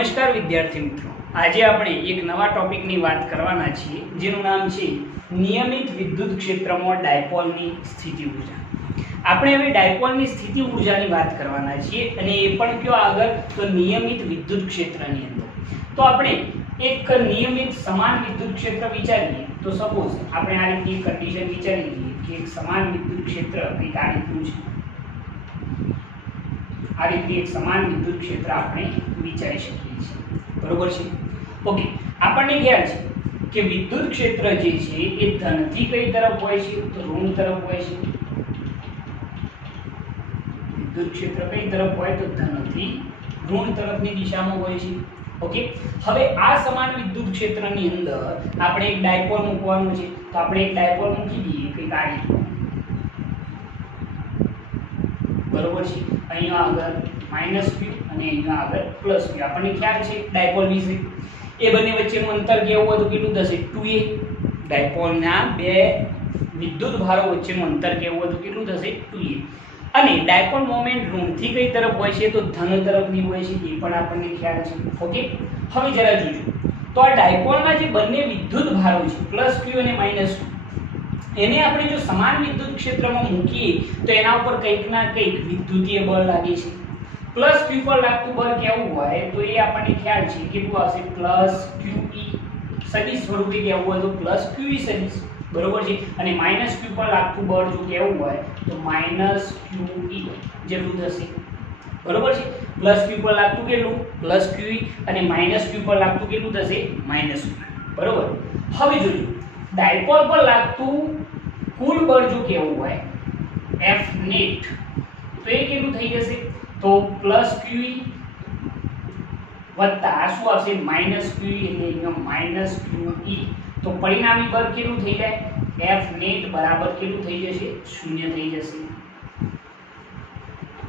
નમસ્કાર વિદ્યાર્થી મિત્રો, આજે આપણે એક નવા ટોપિકની વાત કરવાના છીએ જેનું નામ છે નિયમિત વિદ્યુત ક્ષેત્રમાં ડાયપોલની સ્થિતિ ઊર્જા। આપણે હવે ડાયપોલની સ્થિતિ ઊર્જાની વાત કરવાના છીએ અને એ પણ કયો આગળ તો નિયમિત વિદ્યુત ક્ષેત્રની અંદર। તો આપણે એક નિયમિત સમાન વિદ્યુત ક્ષેત્ર વિચારીએ તો સપોઝ આપણે આ રીતની કન્ડિશન વિચારી લઈએ કે એક સમાન વિદ્યુત ક્ષેત્ર કંઈક આ રીતનું છે। આ રીતે એક સમાન વિદ્યુત ક્ષેત્ર આપણે વિચારી શકીએ છીએ, બરોબર છે। ઓકે, આપણને ખ્યાલ છે કે વિદ્યુત ક્ષેત્ર જે છે એ ધનથી કઈ તરફ હોય છે તો ઋણ તરફ હોય છે। વિદ્યુત ક્ષેત્ર કઈ તરફ હોય તો ધનથી ઋણ તરફની દિશામાં હોય છે। ઓકે, હવે આ સમાન વિદ્યુત ક્ષેત્રની અંદર આપણે એક ડાયપોલ મૂકવાનું છે, તો આપણે એક ડાયપોલ મૂકી દઈએ કંઈક આ રીતે, બરોબર છે। અહીંયા આગળ -q અને અહીંયા આગળ +q। આપણને ખ્યાલ છે ડાયપોલ વિશે, એ બંને વચ્ચેનું અંતર કેવું હતું, કેટલું થશે 2a। ડાયપોલના બે વિદ્યુત ભારો વચ્ચેનું અંતર કેવું હતું, કેટલું થશે 2a। અને ડાયપોલ મોમેન્ટ ઋણથી કઈ તરફ હોય છે તો ધન તરફની હોય છે, એ પણ આપણને ખ્યાલ છે। ઓકે, હવે જરા જોજો તો આ ડાયપોલના જે બંને વિદ્યુત ભારો છે +q અને -q, એને આપણે જો સમાન વિદ્યુત ક્ષેત્રમાં મૂકીએ તો એના ઉપર કંઈક ના કંઈક વિદ્યુતીય બળ લાગે છે। +q પર લાગતું બળ કેવું હોય તો એ આપણને ખ્યાલ છે કેટલું આવશે +qe સદિશ સ્વરૂપે કેવું હોય તો +qe સદિશ, બરોબર છે। અને -q પર લાગતું બળ જો કેવું હોય તો -qe જેટલું થશે, બરોબર છે। +q પર લાગતું કેટલું +qe અને -q પર લાગતું કેટલું થશે -q, બરોબર। હવે જોજો ડાયપોલ પર લાગતું કુલ બળ જો કેવું હોય F નેટ તો એ કેટલું થઈ જશે તો +qe વત્તા શું આવશે -qe એટલે અહીંયા -qe, તો પરિણામી બળ કેટલું થઈ જાય F નેટ બરાબર કેટલું થઈ જશે 0 થઈ જશે,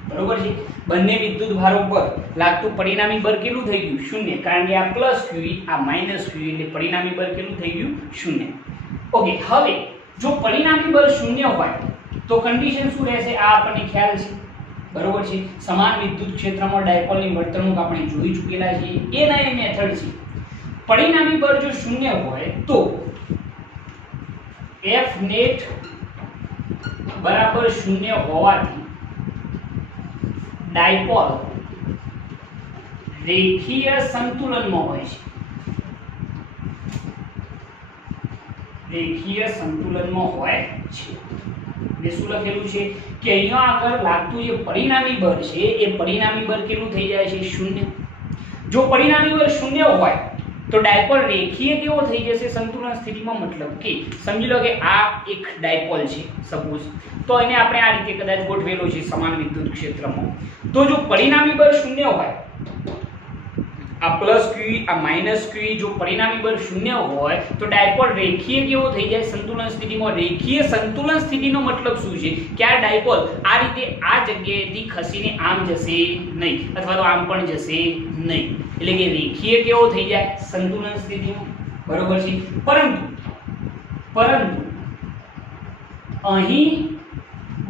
બરોબર છે। બંને વિદ્યુત ભારો પર લાગતું પરિણામી બળ કેટલું થઈ ગયું 0, કારણ કે આ +qe આ -qe એટલે પરિણામી બળ કેટલું થઈ ગયું 0। ઓકે, હવે જો પરિણામી બળ 0 હોય તો કન્ડિશન શું રહેશે આ આપણને ખ્યાલ છે, બરોબર છે। સમાન વિદ્યુત ક્ષેત્રમાં ડાયપોલની વર્તણૂક આપણે જોઈ ચૂકેલા છીએ, એના એ મેથડ છે। પરિણામી બળ જો 0 હોય તો F નેટ બરાબર 0 હોવાથી ડાયપોલ રેખીય સંતુલનમાં હોય છે, રેખીય સંતુલનમાં હોય છે। મેં શું લખેલું છે કે અહીંયા આગળ લાગતું જે પરિણામી બળ છે એ પરિણામી બળ કેટલું થઈ જાય છે 0। જો પરિણામી બળ 0 હોય તો ડાયપોલ રેખીય કેવો થઈ જશે સંતુલન સ્થિતિમાં, મતલબ કે સમજી લો કે આ એક ડાયપોલ છે સપોઝ, તો એને આપણે આ રીતે કદાચ ગોઠવેલો છે સમાન વિદ્યુત ક્ષેત્રમાં, તો જો પરિણામી બળ 0 હોય આ +qe આ -qe જો પરિણામી બળ 0 હોય તો ડાયપોલ રેખીય કેવો થઈ જાય સંતુલન સ્થિતિમાં। રેખીય સંતુલન સ્થિતિનો મતલબ શું છે કે આ ડાયપોલ આ રીતે આ જગ્યાએથી ખસીને આમ જશે નહીં અથવા તો આમ પણ જશે નહીં, એટલે કે રેખીય કેવો થઈ જાય સંતુલન સ્થિતિમાં, બરોબર છે। પરંતુ અહીં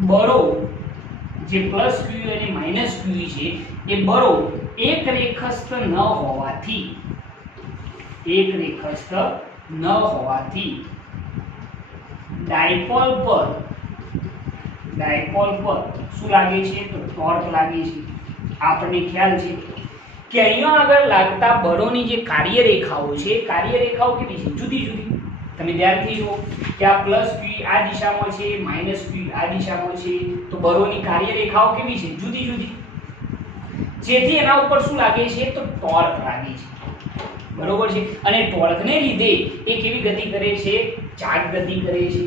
બળો જે +qe અને -qe છે એ બળો એક રેખસ્થ ન હોવાથી ડાયપોલ પર શું લાગે છે તો ટોર્ક લાગે છે। આપણને ખ્યાલ છે કે અહીંયા આગળ લાગતા બળોની જે કાર્યરેખાઓ છે કાર્યરેખાઓ કેવી છે જુદી જુદી। તમે ધ્યાનથી જુઓ કે આ +qe આ દિશામાં છે -qe આ દિશામાં છે, તો બળોની કાર્યરેખાઓ કેવી છે જુદી જુદી, જેથી એના ઉપર શું લાગે છે તો ટોર્ક લાગે છે, બરોબર છે। અને ટોર્કને લીધે એ કેવી ગતિ કરે છે ચાક ગતિ કરે છે,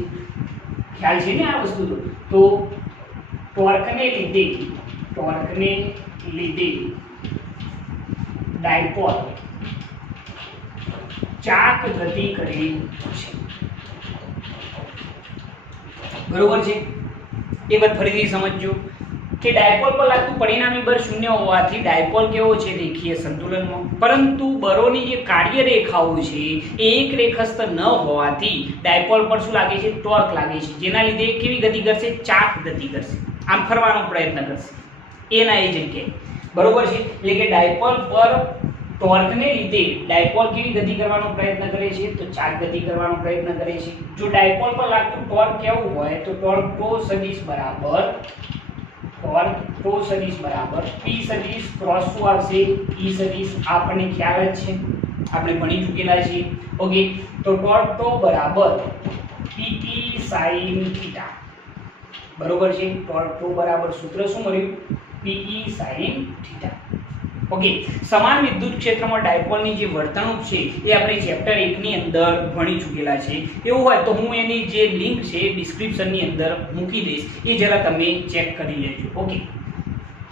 ખ્યાલ છે ને આ વસ્તુ તો ટોર્કને લીધે ડાયપોલ ચાક ગતિ કરે છે, બરોબર છે। એ વાત ફરીથી સમજજો કે ડાયપોલ પર લાગતું પરિણામી બળ 0 હોવાથી ડાયપોલ કેવો છે રેખીય સંતુલનમાં, પરંતુ બળોની જે કાર્યરેખાઓ છે એ એક રેખસ્થ ન હોવાથી ડાયપોલ પર શું લાગે છે ટોર્ક લાગે છે, જેના લીધે કેવી ગતિ કરશે ચાક ગતિ કરશે, આમ ફરવાનો પ્રયત્ન કરશે એના એ જગ્યાએ, બરોબર છે। એટલે કે ડાયપોલ પર ટોર્કને લીધે ડાયપોલ કેવી ગતિ કરવાનો પ્રયત્ન કરે છે તો ચાર્જ ગતિ કરવાનો પ્રયત્ન કરે છે. જો ડાયપોલ પર લાગતું ટોર્ક કેવું હોય તો ટોર્ક ટો સદિશ બરાબર P સદિશ ક્રોસ શું આવશે E સદિશ. આપણને ખ્યાલ જ છે, આપણે ભણી ચૂકેલા છીએ. ઓકે, તો ટોર્ક ટો બરાબર PE sin થીટા. બરોબર છે. ટોર્ક ટો બરાબર સૂત્ર શું મળ્યું PE sin થીટા. ઓકે, સમાન વિદ્યુત ક્ષેત્રમાં ડાયપોલની જે વર્તણૂક છે એ આપણે ચેપ્ટર 1 ની અંદર ભણી ચૂકેલા છે. એવું હોય તો હું એની જે લિંક છે ડિસ્ક્રિપ્શનની અંદર મૂકી દઈશ, એ જરા તમે ચેક કરી લેજો. ઓકે,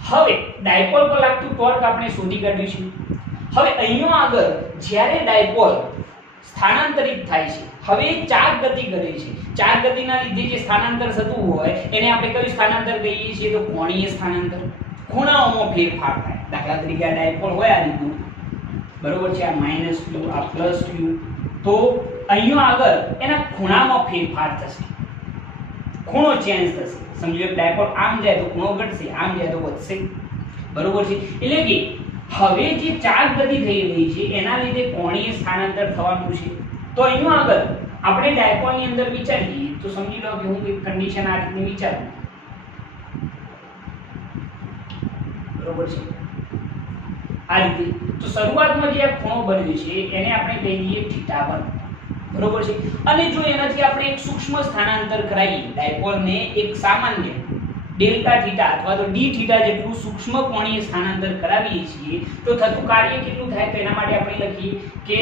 હવે ડાયપોલ પર લાગતું ટોર્ક આપણે શોધી કાઢ્યું છે. હવે અહીંયા આગળ જ્યારે ડાયપોલ સ્થાનાંતરિત થાય છે, હવે ચાર્જ ગતિ કરે છે. ચાર્જ ગતિના લીધે જે સ્થાનાંતર થતું હોય એને આપણે કયું સ્થાનાંતર કહીએ છીએ તો કોણીય સ્થાનાંતર. ખૂણાઓમાં ફેરફાર થાય. દાખલા તરીકે આ ડાયપોલ હોય આ રીતનું, બરોબર છે, આ -q આ +q, તો અહીંયા આગળ એના ખૂણામાં ફેરફાર થશે, ખૂણો ચેન્જ થશે. સમજો કે ડાયપોલ આમ જાય તો ખૂણો ઘટશે, આમ જાય તો વધશે. બરોબર છે. એટલે કે હવે જે ચાર્જ ગતિ થઈ રહી છે એના લીધે કોણીય સ્થાનાંતર થવાનું છે. તો અહીંયા આગળ આપણે ડાયપોલની અંદર વિચારીએ તો સમજી લો કે હું એક કન્ડિશન આ રીતની વિચારું. બરોબર છે, આ રીતે. તો શરૂઆતમાં જે આ ખૂણો બન્યો છે એને આપણે કહી દઈએ θ1. બરોબર છે. અને જો એનાથી આપણે એક સૂક્ષ્મ સ્થાનાંતર કરાવીએ ડાયપોલને એક સામાન્ય ડેલ્ટા થીટા અથવા તો ડી થીટા જેટલું સૂક્ષ્મ કોણીય સ્થાનાંતર કરાવીએ છીએ તો થતું કાર્ય કેટલું થાય તો એના માટે આપણે લખીએ કે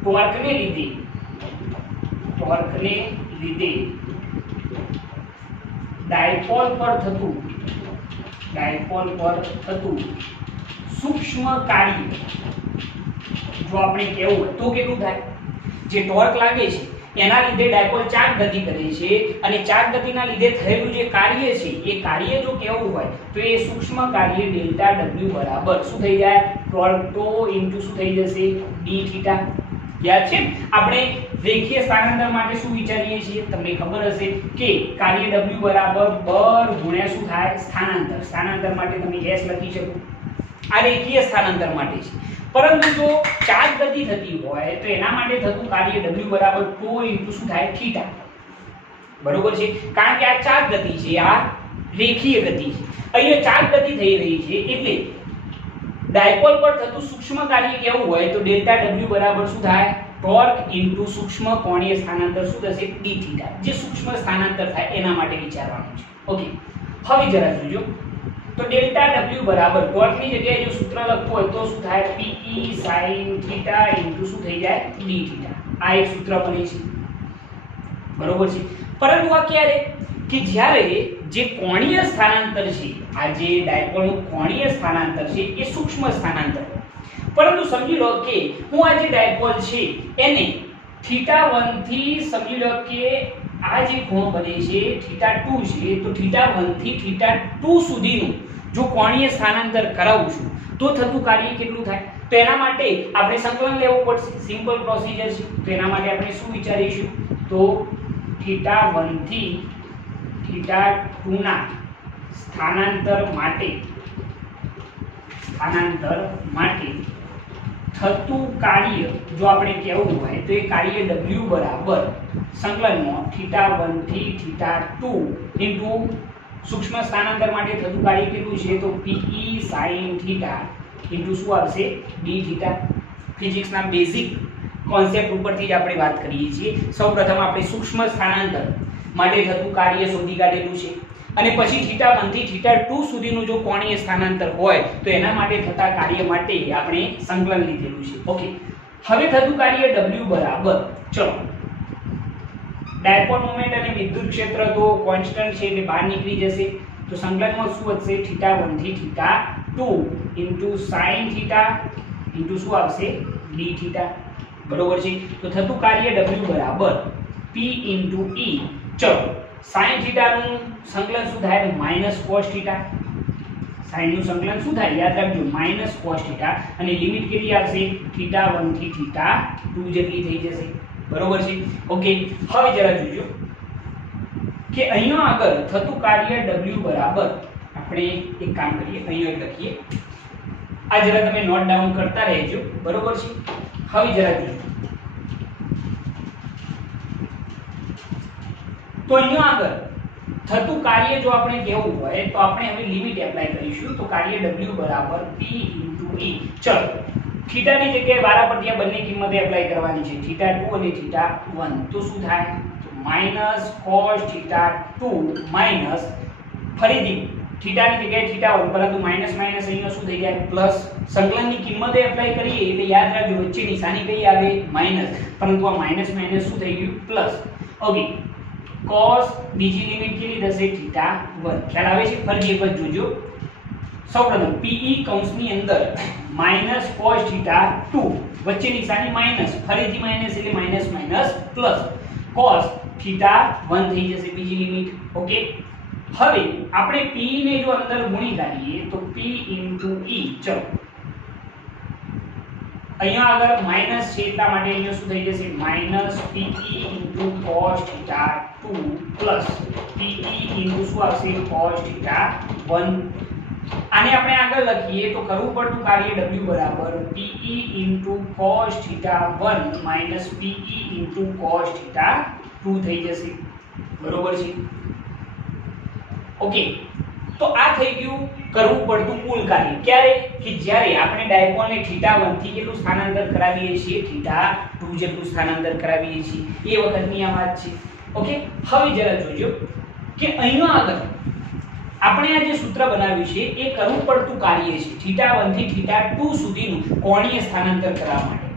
ટોર્કને લીધે ડાયપોલ પર થતું સૂક્ષ્મ કાર્ય જો આપણે કહેવું હોય તો કેટલું થાય. જે ટોર્ક લાગે છે એના લીધે ડાયપોલ ચાર્જ ગતિ કરે છે અને ચાર્જ ગતિના લીધે થયેલું જે કાર્ય છે એ કાર્ય જો કેવું હોય તો એ સૂક્ષ્મ કાર્ય ડેલ્ટા W બરાબર શું થઈ જાય ટોર્ક ટો ઇન્ટુ શું થઈ જશે ડી થીટા. યાદ છે આપણે રેખીય સ્થાનાંતર માટે શું વિચારીએ છીએ તમને ખબર હશે કે કાર્ય W બરાબર બર ગુણ્યા શું થાય સ્થાનાંતર. સ્થાનાંતર માટે તમે S લખી શકો. આ રેખીય સ્થાનાંતર માટે છે. પરંતુ જો ચાર્જ ગતિ થતી હોય તો એના માટે થતું કાર્ય W બરાબર ટો ઇન્ટુ શું થાય થીટા. બરોબર છે, કારણ કે આ ચાર્જ ગતિ છે, આ રેખીય ગતિ છે. અહીંયા ચાર્જ ગતિ થઈ રહી છે એટલે ડાયપોલ પર થતું સૂક્ષ્મ કાર્ય કેવું હોય તો ડેલ્ટા W બરાબર શું થાય ટોર્ક ઇન્ટુ સૂક્ષ્મ કોણીય સ્થાનાંતર શું થશે ડી થીટા. જે સૂક્ષ્મ સ્થાનાંતર થાય એના માટે વિચારવાનું છે. ઓકે, હવે જરા જોજો તો ડેલ્ટા W બરાબર ટોર્કની જગ્યાએ જો સૂત્ર લખવું હોય તો શું થાય PE sin થીટા ઇન્ટુ શું થઈ જાય ડી થીટા. આ એક સૂત્ર બને છે. બરોબર છે. પરંતુ આ ક્યારે કે જ્યારે જે કોણીય સ્થાનાંતર છે, આ જે ડાયપોલનું કોણીય સ્થાનાંતર છે એ સૂક્ષ્મ સ્થાનાંતર. પરંતુ સમજી લો કે હું આ જે ડાયપોલ છે એને θ1 થી સમજી લો કે આ જે ખૂણો બને છે θ2 છે, તો θ1 થી θ2 સુધીનું જો કોણીય સ્થાનાંતર કરાવું છું તો થતું કાર્ય કેટલું થાય તો એના માટે આપણે સંકલન લેવું પડશે. સિમ્પલ પ્રોસિજર છે. તો એના માટે આપણે શું વિચારીશું તો θ1 થી θ2 ના સ્થાનાંતર માટે થતું કાર્ય જો આપણે કહેવું હોય તો એ કાર્ય W બરાબર સંકલનમાં θ1 થી θ2 ઇન્ટુ સૂક્ષ્મ સ્થાનાંતર માટે થતું કાર્ય કેટલું છે તો PE sin થીટા ઇન્ટુ શું આવશે ડી થીટા. ફિઝિક્સના બેઝિક કોન્સેપ્ટ ઉપરથી જ આપણે વાત કરીએ છીએ. સૌપ્રથમ આપણે સૂક્ષ્મ સ્થાનાંતર માટે થતું કાર્ય શોધી કાઢેલું છે અને પછી θ1 થી θ2 સુધીનું જો કોણીય સ્થાનાંતર હોય તો એના માટે થતા કાર્ય માટે આપણે સંકલન લીધેલું છે. ઓકે, હવે થતું કાર્ય W બરાબર ચલો ડાયપોલ મોમેન્ટ અને વિદ્યુત ક્ષેત્ર તો કોન્સ્ટન્ટ છે એટલે બહાર નીકળી જશે. તો સંકલનમાં શું વધશે θ1 થી θ2 ઇન્ટુ sin થીટા ઇન્ટુ શું આવશે ડી થીટા. બરોબર છે. તો થતું કાર્ય W બરાબર P ઇન્ટુ E. ચલો sin થીટાનું સંકલન શું થાય -cos થીટા. sin નું સંકલન શું થાય યાદ રાખજો -cos થીટા અને લિમિટ કેટલી આવશે θ1 થી θ2 જેટલી થઈ જશે. બરોબર છે. ઓકે, હવે જરા જોજો કે અહીંયા આગળ થતું કાર્ય W બરાબર આપણે એક કામ કરીએ અહીંયા લખીએ આ જરા તમે નોટ ડાઉન કરતા રહેજો, બરોબર છે. હવે જરા જોઈએ તો અહીંયા આગળ થતું કાર્ય જો આપણે કહેવું હોય તો આપણે હવે લિમિટ એપ્લાય કરીશું. તો કાર્ય w બરાબર p * e. ચલો થીટા ની જગ્યાએ વારાફરતી આ બંને કિંમતે એપ્લાય કરવાની છે, θ2 અને θ1. તો શું થાય? તો -cos θ2 માઈનસ ફરીથી થીટા ની જગ્યાએ θ1, પરંતુ માઈનસ માઈનસ અહીંયા શું થઈ જાય? પ્લસ. સંકલનની કિંમતે એપ્લાય કરીએ એટલે યાદ રાખજો વચ્ચે નિશાની કઈ આવે? માઈનસ, પરંતુ આ માઈનસ માઈનસ શું થઈ ગયું? પ્લસ. ઓકે, cos બીજી લિમિટ કેટલી થશે? θ1. ખ્યાલ આવે છે? ફરી એક વખત જોજો. સૌપ્રથમ pe કૌંસની અંદર -cos θ2 વચ્ચે નિશાની માઈનસ, ફરીથી માઈનસ એટલે માઈનસ માઈનસ પ્લસ, cos θ1 થઈ જશે બીજી લિમિટ. ઓકે, હવે આપણે p ને જો અંદર ગુણી કાઢીએ તો p * e. ચલો અહીંયા આગળ માઈનસ છે એટલા માટે અહીંયા શું થઈ જશે? -pe * cos θ2 પ્લસ pe * શું આવશે? cos θ1. આને આપણે આગળ લખીએ તો કરવું પડતું કાર્ય w બરાબર pe * cos θ1 minus pe * cos θ2 થઈ જશે, બરોબર છે. ઓકે, તો આ થઈ ગયું કરવું પડતું કુલ કાર્ય. ક્યારે? કે જ્યારે આપણે ડાયપોલ ને θ1 થી કેટલું સ્થાનાંતર કરાવીએ છીએ? θ2 જેટલું સ્થાનાંતર કરાવીએ છીએ. એ વખતની આ વાત છે. ઓકે, હવે જરા જોજો કે અહીંયા આગળ આપણે આ જે સૂત્ર બનાવ્યું છે એ કરવું પડતું કાર્ય છે θ1 થી θ2 સુધીનું કોણીય સ્થાનાંતર કરવા માટે.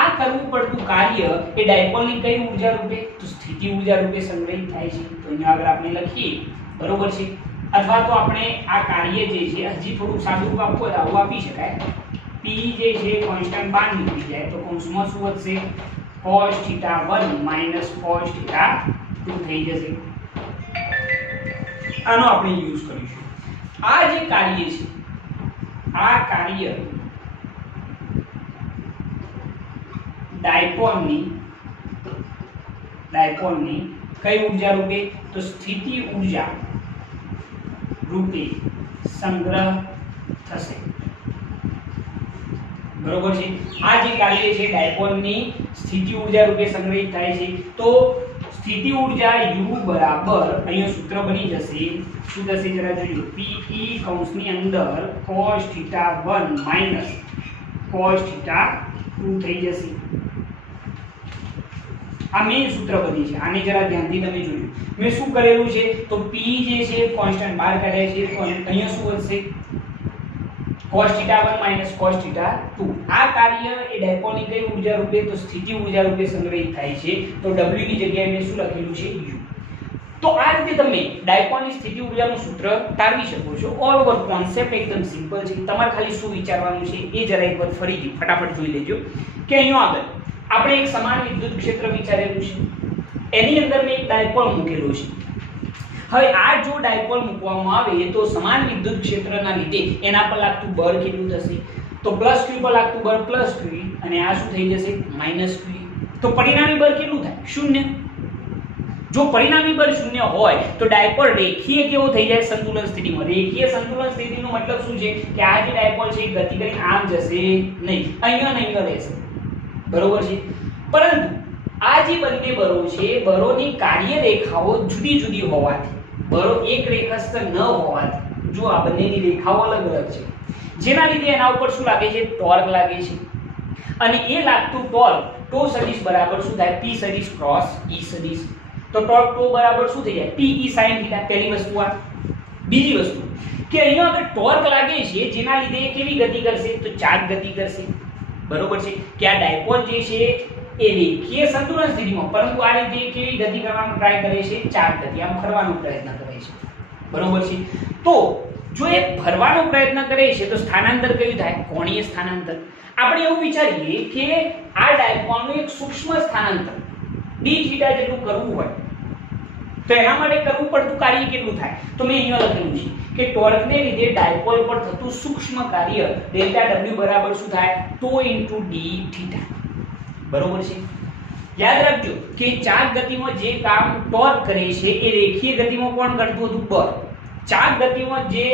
આ કરવું પડતું કાર્ય એ ડાયપોલની કઈ ઊર્જા રૂપે? તો સ્થિતિ ઊર્જા રૂપે સંગ્રહિત થાય છે. તો અહીંયા આગળ આપણે લખીએ, બરોબર છે. અથવા તો આપણે આ કાર્ય જે છે હજી થોડું સાદું રૂપ આપવું હોય આવું આપી શકાય. p જે છે કોન્સ્ટન્ટ બહાર નીકળી જાય તો કૌંસમાં શું વધશે? cos θ1 માઈનસ cos θ2 થઈ જશે. આનો આપણે યુઝ કરીશું. આ જે કાર્ય છે આ કાર્ય ડાયપોલની કઈ ઊર્જા રૂપે? તો સ્થિતિ ઊર્જા રૂપે સંગ્રહ થશે, બરોબર છે. આ જે કાર્ય છે ડાયપોલની સ્થિતિ ઊર્જા રૂપે સંગ્રહિત થાય છે. તો સ્થિતિ ઊર્જા u બરાબર અહીંયા સૂત્ર બની જશે. શું થશે જરા જોજો? pe કૌંસની અંદર cos θ1 માઈનસ cos θ2 થઈ જશે. આ મેઈન સૂત્ર બની છે. આને જરા ધ્યાનથી તમે જોજો. મેં શું કરેલું છે? તો p જે છે કોન્સ્ટન્ટ બહાર કાઢ્યા છે તો અહીંયા શું વધશે? cos θ1 minus cos θ2. આ કાર્ય એ ડાયપોલની કઈ ઊર્જા રૂપે? તો સ્થિતિ ઊર્જા રૂપે સંગ્રહિત થાય છે. તો w ની જગ્યાએ મેં શું લખેલું છે? u. તો આ રીતે તમે ડાયપોલની સ્થિતિ ઊર્જાનું સૂત્ર તારવી શકો છો. ઓલ ઓવર કોન્સેપ્ટ એકદમ સિમ્પલ છે. તમારે ખાલી શું વિચારવાનું છે એ જરા એકવાર ફરીથી ફટાફટ જોઈ લેજો કે અહીંયા આગળ આપણે એક સમાન વિદ્યુત ક્ષેત્ર વિચારેલું છે. એની અંદર મેં એક ડાયપોલ મૂકેલો છે. હવે આ જો ડાયપોલ મૂકવામાં આવે તો સમાન વિદ્યુત ક્ષેત્રના લીધે એના પર લાગતું બળ કેટલું થશે? તો q પર લાગતું બળ q અને આ શું થઈ જશે? -q. તો પરિણામી બળ કેટલું થાય? 0. જો પરિણામી બળ 0 હોય તો ડાયપોલ રેખીય કેવો થઈ જાય? સંતુલન સ્થિતિમાં. રેખીય સંતુલન સ્થિતિનો મતલબ શું છે? કે આ જે ડાયપોલ છે એ ગતિ કરીને આમ જશે નહીં, અહીંયા રહેશે, બરોબર છે. પરંતુ આ જે બંને બળો છે બળોની કાર્ય રેખાઓ જુદી જુદી હોવાથી, બળો એક રેખાસ્થ ન હોવાથી, જો આ બંનેની રેખાઓ અલગ અલગ છે, જેના લીધે એના ઉપર શું લાગે છે? ટોર્ક લાગે છે. અને એ લાગતું ટોર્ક ટો સદિશ બરાબર શું થાય? p સદિશ ક્રોસ e સદિશ. તો ટોર્ક ટો બરાબર શું થઈ જાય? pe sin θ. પહેલી વસ્તુ આ. બીજી વસ્તુ કે અહીંયા આગળ ટોર્ક લાગે છે જેના લીધે કેવી ગતિ કરશે? તો ચાર્જ ગતિ કરશે, બરોબર છે. કે આ ડાયપોલ જે છે એ રેખીય સંતુલન સ્થિતિમાં, પરંતુ આ રીતે કેવી ગતિ કરવાનો ટ્રાય કરે છે? ચાર્જ ગતિ, આમ ફરવાનો પ્રયત્ન કરે છે, બરોબર છે. તો જો એ ફરવાનો પ્રયત્ન કરે છે તો સ્થાનાંતર કયું થાય? કોણીય સ્થાનાંતર. આપણે એવું વિચારીએ કે આ ડાયપોલનું એક સૂક્ષ્મ સ્થાનાંતર dθ જેટલું કરવું હોય તો એના માટે કરવું પડતું કાર્ય કેટલું થાય? તો મેં અહીંયા લખેલું છે કે ટોર્કને લીધે ડાયપોલ પર થતું સૂક્ષ્મ કાર્ય Δw બરાબર શું થાય? τ * dθ, બરોબર છે. યાદ રાખજો કે ચાર્જ ગતિમાં જે કામ ટોર્ક કરે છે એ રેખીય ગતિમાં કોણ કરતું હતું? બળ. ચાર્જ ગતિમાં જે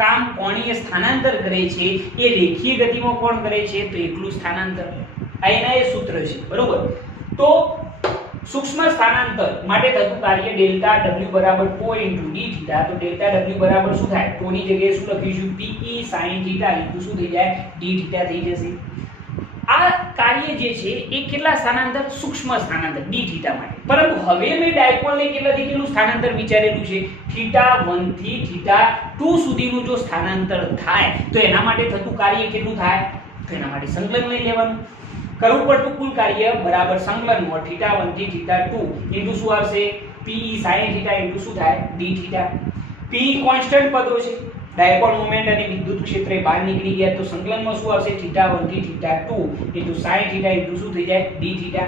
કામ કોણીય સ્થાનાંતર કરે છે એ રેખીય ગતિમાં કોણ કરે છે? તો એકલું સ્થાનાંતર. આ એના એ સૂત્ર છે, બરોબર. તો સૂક્ષ્મ સ્થાનાંતર માટે થતું કાર્ય ડેલ્ટા w બરાબર τ * d થીટા. તો ડેલ્ટા w બરાબર શું થાય? τ ની જગ્યાએ શું લખીશું? pe sin થીટા * શું થઈ જાય? d થીટા થઈ જશે. આ કાર્ય જે છે એ કેટલા સ્થાનાંતર? સૂક્ષ્મ સ્થાનાંતર d થીટા માટે. પરંતુ હવે મેં ડાયપોલને કેટલાથી કેટલું સ્થાનાંતર વિચારેલું છે? થીટા 1 થી થીટા 2 સુધીનું જો સ્થાનાંતર થાય તો એના માટે થતું કાર્ય કેટલું થાય? તો એના માટે સંકલન લઈ લેવાનું. કરવું પડતું કુલ કાર્ય બરાબર સંકલનમાં થીટા 1 થી થીટા 2 ઇન્ટુ શું આવશે? pe sin થીટા ઇન્ટુ શું થાય? d theta. p કોન્સ્ટન્ટ પદો છે. ડાયપોલ મોમેન્ટ અને વિદ્યુત ક્ષેત્ર બહાર નીકળી ગયા તો સંકલનમાં શું આવશે? થીટા 1 થી theta 2 into sin theta into શું થઈ જાય? d theta.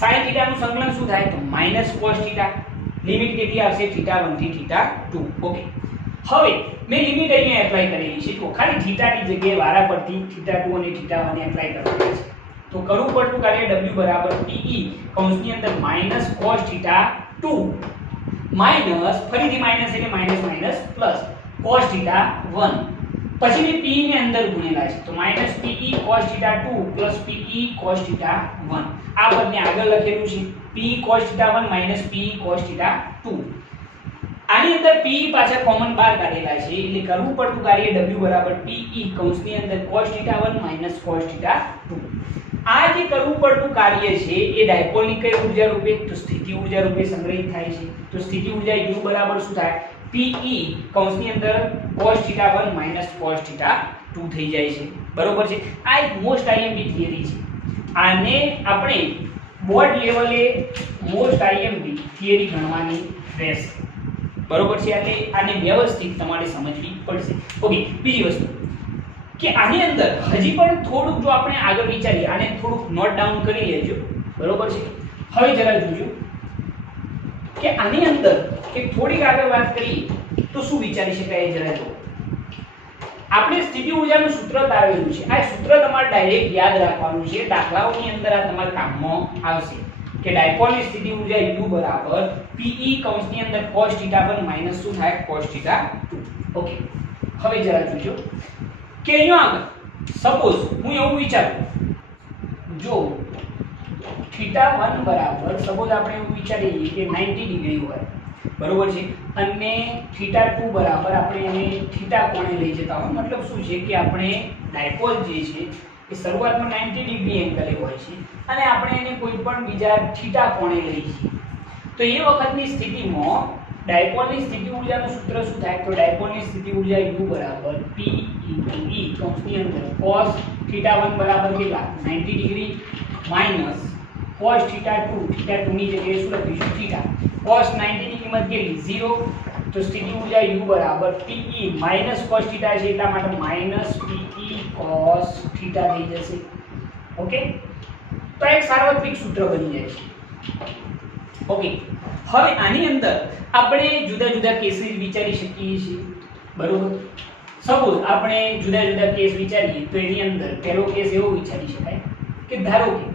sin થીટા નું સંકલન શું થાય? તો માઈનસ cos થીટા. લિમિટ કેટલી આવશે? થીટા 1 થી થીટા 2. ઓકે. હવે મેં લિમિટ અહીંયા એપ્લાય કરેલી છે. તો ખાલી થીટા ની જગ્યાએ વારા પરથી થીટા 2 અને થીટા 1 એપ્લાય કરવાના છે. તો કરવું પડતું કાર્ય w બરાબર pe કૌંસની અંદર માઈનસ cos થીટા 2 માઈનસ ફરીથી માઈનસ એટલે minus minus plus cos theta 1 પછી મેં p ને અંદર ગુણેલા છે તો minus pe cos theta 2 plus pe cos theta 1 આ પદને આગળ લખેલું છે p cos theta 1 minus pe cos theta 2 આની અંદર p પાછા કોમન બહાર કાઢેલા છે એટલે કરવું પડતું કાર્ય w બરાબર pe કૌંસની અંદર cos theta 1 minus cos theta 2 આ જે કરવું પડતું કાર્ય છે એ ડાયપોલની કઈ ઊર્જા રૂપે? તો સ્થિતિ ઊર્જા રૂપે સંગ્રહિત થાય છે. તો સ્થિતિ ઊર્જા u બરાબર શું થાય? pe કૌંસની અંદર cos theta 1 minus cos theta 2 થઈ જાય છે. બરોબર છે. આ એક મોસ્ટ આઈએમપી થિયરી છે. આને આપણે બોર્ડ લેવલે મોસ્ટ આઈએમપી થિયરી ગણવાની રહેશે. બરોબર છે. એટલે આને વ્યવસ્થિત તમારે સમજવી પડશે. ઓકે. બીજી વસ્તુ કે આની અંદર હજી પણ થોડુંક જો આપણે આગળ વિચારીએ આને થોડુંક નોટ ડાઉન કરી લેજો. બરોબર છે. હવે જરા જોજો કે આની અંદર એક થોડીક આગળ વાત કરીએ તો શું વિચારી શકાય જરા જો. આપણે સ્થિતિ ઊર્જાનું સૂત્ર તારવેલું છે. આ સૂત્ર તમારે ડાયરેક્ટ યાદ રાખવાનું છે. દાખલાઓની અંદર આ તમારા કામમાં આવશે કે ડાયપોલની સ્થિતિ ઊર્જા u બરાબર pe કૌંસની અંદર cos થીટા 1 માઈનસ શું થાય? cos theta 2. ઓકે. હવે જરા જોજો કે અહીંયા આગળ સપોઝ હું એવું વિચારું જો થીટા 1 બરાબર સપોઝ આપણે એવું વિચારીએ કે 90 ડિગ્રી હોય. બરોબર છે. અને થીટા 2 બરાબર આપણે એને થીટા કોણે લઈ જતા હોય. મતલબ શું છે કે આપણે ડાયપોલ જે છે એ શરૂઆતમાં 90 ડિગ્રી એંગલે હોય છે અને આપણે એને કોઈ પણ બીજા થીટા કોણે લઈ છીએ તો એ વખતની સ્થિતિમાં ડાયપોલની સ્થિતિ ઊર્જાનું સૂત્ર શું થાય? તો ડાયપોલની સ્થિતિ ઊર્જા u બરાબર p * e કૌંસની અંદર cos થીટા 1 બરાબર કેટલા? 90 degree minus cos theta 2 theta 2 ની જગ્યાએ શું લખીશું? થીટા. cos 90 ની કિંમત કેટલી? 0. તો સ્થિતિ ઊર્જા u બરાબર pe માઈનસ cos થીટા છે એટલા માટે માઈનસ pe cos થીટા થઈ જશે. ઓકે. તો એક સાર્વત્રિક સૂત્ર બની જાય છે. ઓકે. હવે આની અંદર આપણે જુદા જુદા કેસીસ વિચારી શકીએ છીએ. બરોબર. સપોઝ આપણે જુદા જુદા કેસ વિચારીએ તો એની અંદર પહેલો કેસ એવો વિચારી શકાય કે ધારો કે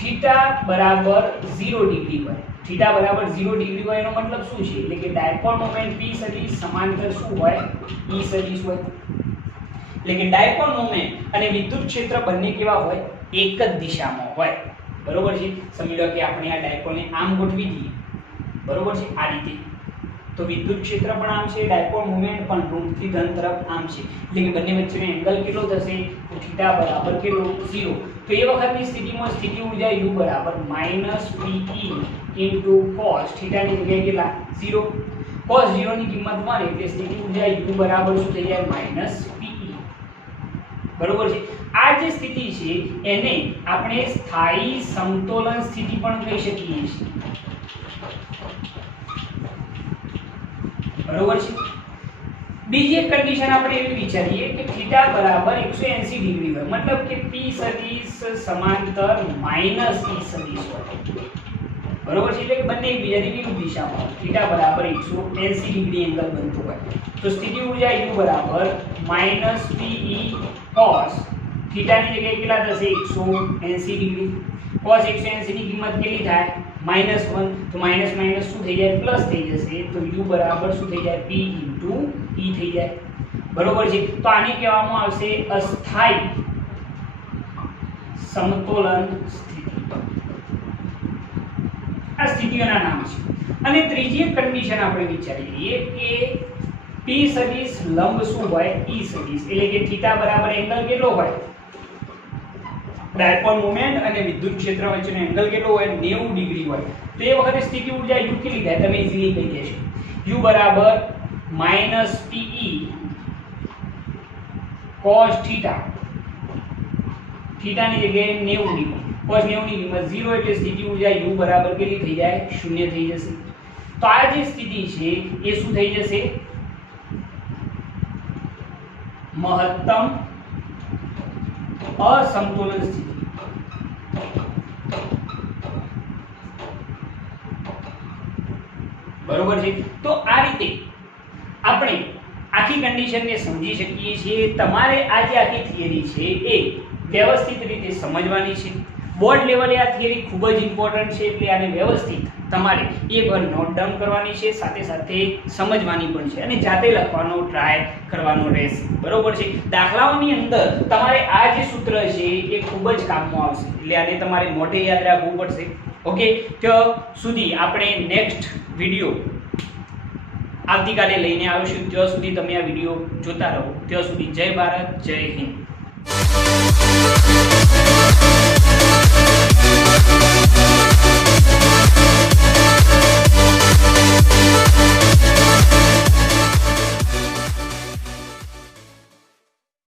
થીટા બરાબર 0 ડિગ્રી હોય. થીટા બરાબર 0 ડિગ્રી હોય એનો મતલબ શું છે? એટલે કે ડાયપોલ મોમેન્ટ p સદિશ સમાંતર શું હોય? e સદિશ હોય. એટલે કે ડાયપોલ મોમેન્ટ અને વિદ્યુત ક્ષેત્ર બંને કેવા હોય? એક જ દિશામાં હોય. બરોબર છે. સમજી લો કે આપણે આ ડાયપોલને આમ ગોઠવી દઈએ. બરોબર છે. આ રીતે તો વિદ્યુત ક્ષેત્ર પણ આમ છે, ડાયપોલ મોમેન્ટ પણ ઋણથી ધન તરફ આમ છે. એટલે કે બંને વચ્ચેનો એંગલ કેટલો થશે? તો થીટા બરાબર કેટલો? 0. તો એ વખતની સ્થિતિમાં સ્થિતિ ઊર્જા u બરાબર -pe * cos થીટા ની જગ્યાએ કેટલા? 0. cos 0 ની કિંમત 1 એટલે સ્થિતિ ઊર્જા u બરાબર શું થઈ જાય? -pe. બરોબર છે. આ જે સ્થિતિ છે એને આપણે સ્થાયી સમતોલન સ્થિતિ પણ કહી શકીએ છીએ. બરોબર છે. બીજી એક કન્ડિશન આપણે એવી વિચારીએ કે થીટા બરાબર 180 ડિગ્રી હોય. મતલબ કે p સદિશ સમાંતર માઈનસ e સદિશ હોય. બરોબર છે. એટલે કે બંને એકબીજાની વિરુદ્ધ દિશામાં હોય. થીટા બરાબર 180 ડિગ્રી એંગલ બનતું હોય. તો સ્થિતિ ઊર્જા u બરાબર -pe cos થીટા ની જગ્યાએ કેટલા થશે? 180 ડિગ્રી. cos 180 ની કિંમત કેટલી થાય? -1 તો માઇનસ માઇનસ શું થઈ જાય પ્લસ થઈ જશે તો u બરાબર શું થઈ જાય p e થઈ જાય બરોબર છે તો આને કહેવામાં આવશે અસ્થાયી સમતોલન સ્થિતિ આ સ્થિતિઓના નામ છે અને ત્રીજી કન્ડિશન આપણે વિચારી લઈએ કે p સદિશ લંબ શું હોય e સદિશ એટલે કે થીટા બરાબર એંગલ કેટલો હોય ડાયપોલ મોમેન્ટ અને વિદ્યુત ક્ષેત્ર વચ્ચેનો એંગલ કેટલો હોય 90 ડિગ્રી હોય તો એ વખતે સ્થિતિ ઊર્જા u કેટલી થાય તમે ઈઝીલી કહી દેશો u બરાબર -pe cos થીટા થીટા ની જગ્યાએ 90 ડિગ્રી cos 90 ડિગ્રીમાં 0 એટલે સ્થિતિ ઊર્જા u બરાબર કેટલી થઈ જાય 0 થઈ જશે તો આ જે સ્થિતિ છે એ શું થઈ જશે મહત્તમ અસમતોલન સ્થિતિ બરોબર છે તો આ રીતે આપણે આખી કન્ડિશનને સમજી શકીએ છીએ તમારે આ જે આખી થિયરી છે એ વ્યવસ્થિત રીતે સમજવાની છે બોર્ડ લેવલે આ થિયરી ખૂબ જ ઇમ્પોર્ટન્ટ છે એટલે આને વ્યવસ્થિત તમારે એકવાર નોટ ડાઉન કરવાની છે સાથે સાથે સમજવાની પણ છે અને જાતે લખવાનો ટ્રાય કરવાનો રહેશે બરોબર છે દાખલાઓની અંદર તમારે આ જે સૂત્ર છે એ ખૂબ જ કામમાં આવશે એટલે આને તમારે મોઢે યાદ રાખવું પડશે ઓકે તો સુધી આપણે નેક્સ્ટ વિડિયો આવતીકાલે લઈને આવીશું ત્યાં સુધી તમે આ વિડિયો જોતા રહો ત્યાં સુધી જય ભારત જય હિન્દ